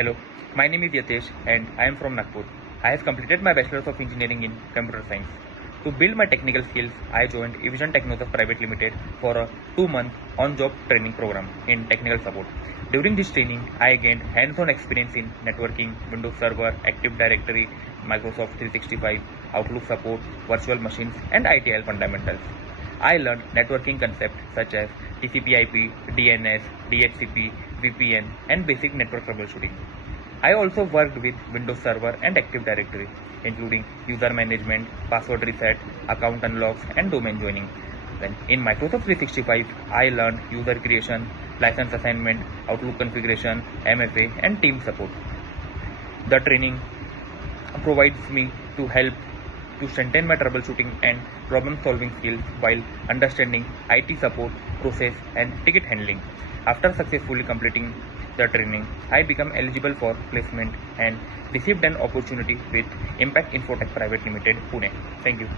Hello, my name is Yatesh and I am from Nagpur. I have completed my Bachelor's of Engineering in Computer Science. To build my technical skills, I joined Evision Technosaf Private Limited for a 2-month on-job training program in technical support. During this training, I gained hands-on experience in networking, Windows Server, Active Directory, Microsoft 365, Outlook support, virtual machines, and ITIL fundamentals. I learned networking concepts such as TCP/IP, DNS, DHCP, VPN, and basic network troubleshooting. I also worked with Windows Server and Active Directory, including user management, password reset, account unlocks, and domain joining. Then in Microsoft 365, I learned user creation, license assignment, Outlook configuration, MFA, and team support. The training provides me to help to strengthen my troubleshooting and problem solving skills while understanding IT support, process, and ticket handling. After successfully completing the training, I became eligible for placement and received an opportunity with Impact Infotech Private Limited, Pune. Thank you.